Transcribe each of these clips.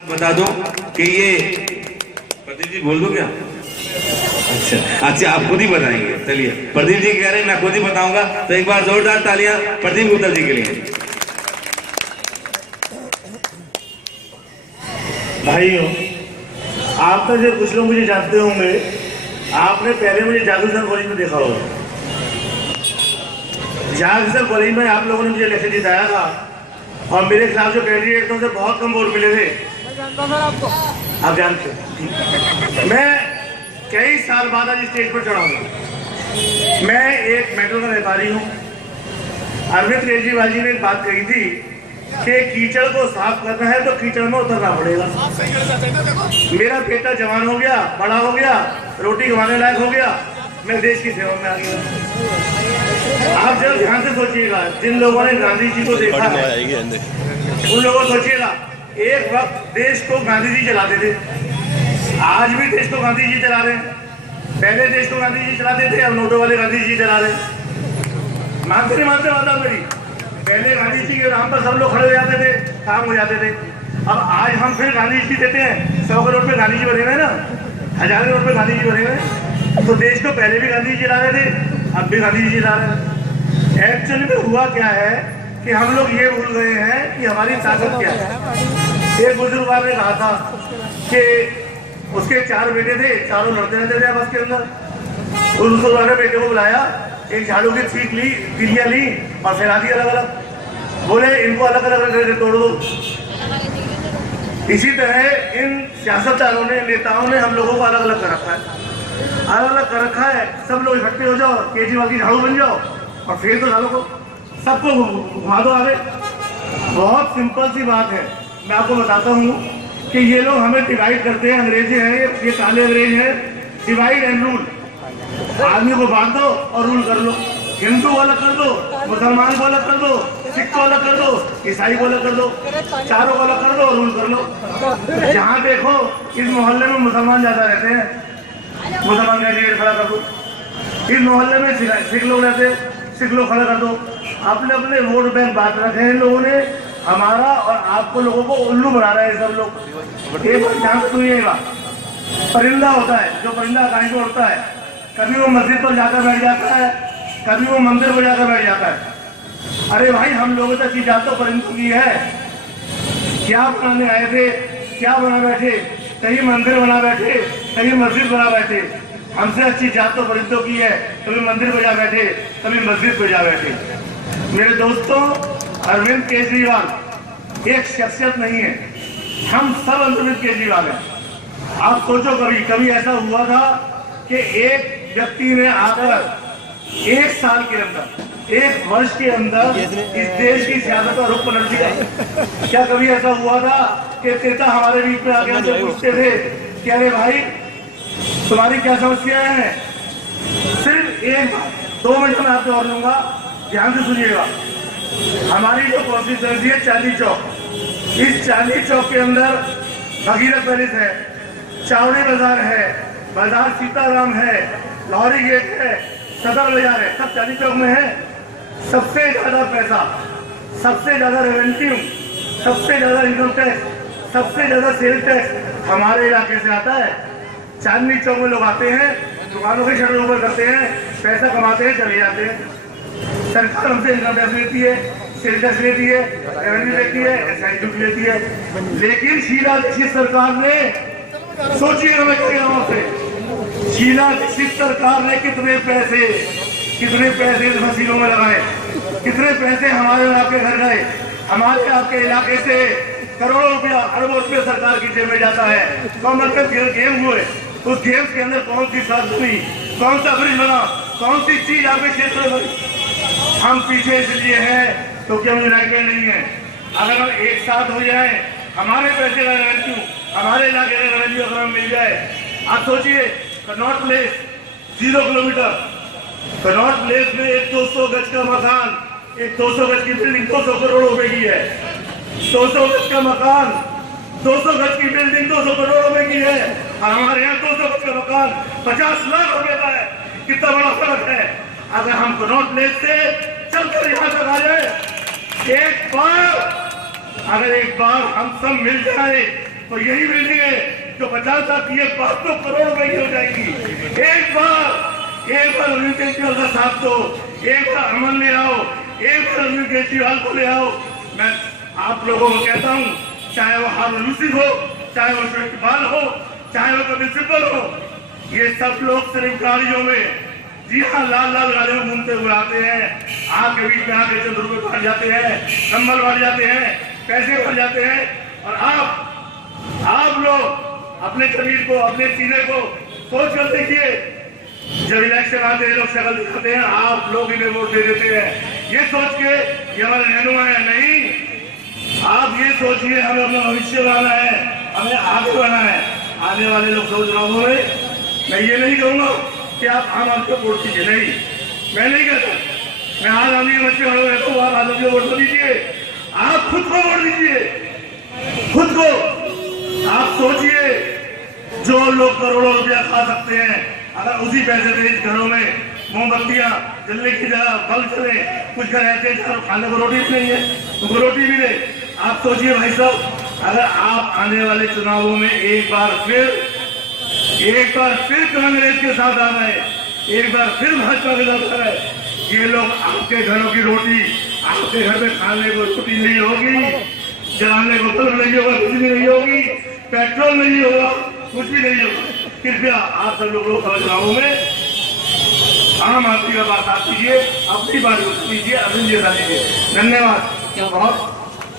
बता दो कि ये प्रदीप जी बोल दो क्या? अच्छा आप खुद ही बताएंगे। चलिए प्रदीप जी कह रहे हैं मैं खुद ही बताऊंगा, तो एक बार जोरदार तालियां प्रदीप गुप्ता जी के लिए। भाइयों, आप में से कुछ लोग मुझे जानते होंगे, आपने पहले मुझे जागृत कॉलेज में देखा होगा। जागृत कॉलेज में आप लोगों ने मुझे इलेक्शन जिताया था और मेरे खिलाफ जो कैंडिडेट थे उनसे बहुत कम वोट मिले थे। आप जानते हैं मैं कई साल बाद आज स्टेज पर चढ़ा हूँ। मैं एक मेट्रो का व्यापारी हूँ। अरविंद केजरीवाल जी ने एक बात कही थी कि कीचड़ को साफ करना है तो कीचड़ में उतरना पड़ेगा। मेरा बेटा जवान हो गया, बड़ा हो गया, रोटी कमाने लायक हो गया, मैं देश की सेवा में आ गया। आप जब ध्यान से सोचिएगा, जिन लोगों ने गांधी जी को देखा है उन लोगों को सोचिएगा, एक वक्त देश को गांधी जी चलाते थे, आज भी देश को गांधी जी चला रहे हैं। पहले देश को गांधी जी चलाते थे, अब नोटों वाले गांधी जी चला रहे हैं। मानते नहीं मानते बात मेरी? पहले गांधी जी के नाम पर सब लोग खड़े हो जाते थे, काम हो जाते थे। अब आज हम फिर गांधी जी देते हैं। 100 करोड़ पे गांधी जी बने हुए ना, 1000 करोड़ पे गांधी जी बने हुए। तो देश को पहले भी गांधी जी चला रहे थे, अब भी गांधी जी चला रहे हैं। एक्चुअली में हुआ क्या है कि हम लोग ये भूल गए हैं कि हमारी ताकत क्या है। एक बुजुर्ग ने कहा था कि उसके 4 बेटे थे, चारों लड़ते रहते थे आपस के अंदर। उस बुजुर्ग ने बेटे को बुलाया, एक झाड़ू की सीख ली, तिलियां ली और फैला दी अलग अलग। बोले इनको अलग अलग करके तोड़ दो। इसी तरह इन सियासतदारों ने, नेताओं ने हम लोगों को अलग अलग कर रखा है, अलग अलग कर रखा है। सब लोग इकट्ठे हो जाओ, केजरीवाल की झाड़ू बन जाओ और फेल तो झाड़ू को सबको घुमा दो आगे। बहुत सिंपल सी बात है। मैं आपको बताता हूँ कि ये लोग हमें डिवाइड करते हैं। अंग्रेजी है, ये काले अंग्रेज है। डिवाइड एंड रूल, आदमी को बांट दो और रूल कर लो। हिंदू को अलग कर दो, मुसलमान को अलग कर दो, सिख को अलग कर दो, ईसाई को अलग कर दो, चारों को अलग कर दो और रूल कर लो। जहाँ देखो इस मोहल्ले में मुसलमान ज्यादा रहते हैं, मुसलमान कैंडिडेट खड़ा कर दो। इस मोहल्ले में सिख लोग रहते हैं, सिख लोग खड़ा कर दो। अपने अपने वोट बैंक बांट रखे हैं लोगों ने। हमारा और आपको लोगों को उल्लू बना रहे हैं सब लोग। एक बार ध्यान से सुनिएगा, परिंदा होता है, जो परिंदा कहीं को उड़ता है, कभी वो मस्जिद पर जाकर बैठ जाता है, कभी वो मंदिर पर जाकर बैठ जाता है। अरे भाई, हम लोगों से अच्छी जात तो परिंदों की है। क्या बनाने आए थे, क्या बना बैठे? कहीं मंदिर बना बैठे, कहीं मस्जिद बना बैठे। हमसे अच्छी जात तो परिंदों की है। कभी मंदिर पर जा बैठे, कभी मस्जिद पर जा बैठे। मेरे दोस्तों, अरविंद केजरीवाल एक शख्सियत नहीं है, हम सब अरविंद केजरीवाल हैं। आप सोचो, कभी ऐसा हुआ था कि एक व्यक्ति ने आकर 1 साल के अंदर, 1 वर्ष के अंदर इस देश की सियासत का रुख पलट दिया? क्या कभी ऐसा हुआ था कि नेता हमारे बीच में आके हमसे पूछते थे कि अरे भाई तुम्हारी क्या समस्याएं हैं? सिर्फ 2 मिनट में आपसे और लूंगा, ध्यान से सुनिएगा। हमारी जो कॉन्स्टिट्यूएंसी है चांदनी चौक, इस चांदनी चौक के अंदर भगीरथ पैलेस है, चावड़ी बाजार है, बाजार सीताराम है, लाहौरी गेट है, सदर बाजार है, सब चांदनी चौक में है। सबसे ज्यादा पैसा, सबसे ज्यादा रेवेन्यू, सबसे ज्यादा इनकम टैक्स, सबसे ज्यादा सेल टैक्स हमारे इलाके से आता है। चांदनी चौक में लोग आते हैं, दुकानों के शटर ऊपर करते हैं, पैसा कमाते हैं, चले जाते हैं। सरकार हमसे इनकम टैक्स लेती है, सेल टैक्स लेती है, रेवेन्यू लेती है, एक्साइज ड्यूटी लेती है। लेकिन शीला दीक्षित सरकार ने, सोचिए मैं कह रहा हूं आपसे, शीला दीक्षित सरकार ने कितने पैसे इस मशीनों में लगाए, कितने पैसे हमारे इलाके घर गए। हमारे आपके इलाके से करोड़ों रुपया, अरबों रुपया सरकार की जेब में जाता है। कॉमनवेल्थ गेम हुए, उस गेम्स के अंदर कौन सी सड़क हुई, कौन सा ब्रिज बना, कौन सी चीज आपके क्षेत्र में बनी? हम पीछे इसलिए हैं क्योंकि हम यूनाइटेड नहीं है। अगर हम एक साथ हो जाए, हमारे पैसे का रेवेन्यू, हमारे इलाके का रेवेन्यू अगर हम मिल जाए, आप सोचिए, Connaught place 0 kilometre, Connaught place में एक 200 गज का मकान, एक 200 गज की बिल्डिंग 200 करोड़ रुपए की है। 200 गज का मकान, 200 गज की बिल्डिंग 200 करोड़ रुपए की है। हमारे यहाँ 200 गज का मकान 50 लाख रुपए का है। कितना बड़ा फर्क है। अगर हम कनॉट प्लेस से चलकर यहाँ तक आ जाए, एक बार अगर एक बार हम सब मिल जाए तो यही मिलेंगे जो 50 तक ये बात तो करोड़ रुपए की हो जाएगी। एक बार अरविंद केजरीवाल का साथ दो, एक बार अमन ले आओ, एक बार अरविंद केजरीवाल को ले आओ। मैं आप लोगों को कहता हूँ, चाहे वो हारून यूसुफ हो, चाहे वो इकबाल हो, चाहे वो कपिल सिब्बल हो, ये सब लोग सिर्फ गाड़ियों में, जी हाँ, लाल लाल गाड़ियों में घूमते हुए आते हैं। आपके बीच में आके चंद रुपए बढ़ जाते हैं, कंबल बढ़ जाते हैं, पैसे बढ़ जाते हैं। और आप लोग अपने शरीर को, अपने सीने को सोच कर देखिए, जब इलेक्शन आते हैं लोग शक्ल दिखाते हैं, आप लोग इन्हें वोट दे देते हैं ये सोच के ये हमारे रहनुमा है। नहीं, आप ये सोचिए हमें अपना भविष्य बनाना है, हमें आगे बढ़ना है। आने वाले लोकसभा चुनावों में मैं ये नहीं कहूँगा कि आप आम आदमी को वोट दीजिए, नहीं, मैं नहीं कहता। मैं आम आदमी के बच्चे बड़े रहता हूँ, आप आम आदमी को वोट दीजिए, आप खुद को वोट दीजिए, खुद को। आप सोचिए, जो लोग करोड़ों रुपया खा सकते हैं, अगर उसी पैसे से इस घरों में मोमबत्तियां जलने की जगह बल्ब चले, कुछ घर ऐसे खाने को रोटी भी नहीं है, उनको रोटी भी दे। आप सोचिए भाई साहब, अगर आप आने वाले चुनावों में एक बार फिर कांग्रेस के साथ आ रहे, एक बार फिर भाजपा के साथ आ रहे, ये लोग आपके घरों की रोटी, आपके घर में खाने को रोटी नहीं होगी, जलाने को बल्ब नहीं होगा, बिजली नहीं होगी, पेट्रोल नहीं होगा, कुछ भी नहीं होगा। कृपया आप सब लोग लोकसभा चुनावों में आम आदमी का बात आप कीजिए, अपनी बात कीजिए, अरविंद जी दीजिए। धन्यवाद। बहुत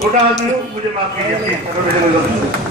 छोटा आदमी हूँ, मुझे माफ कीजिए।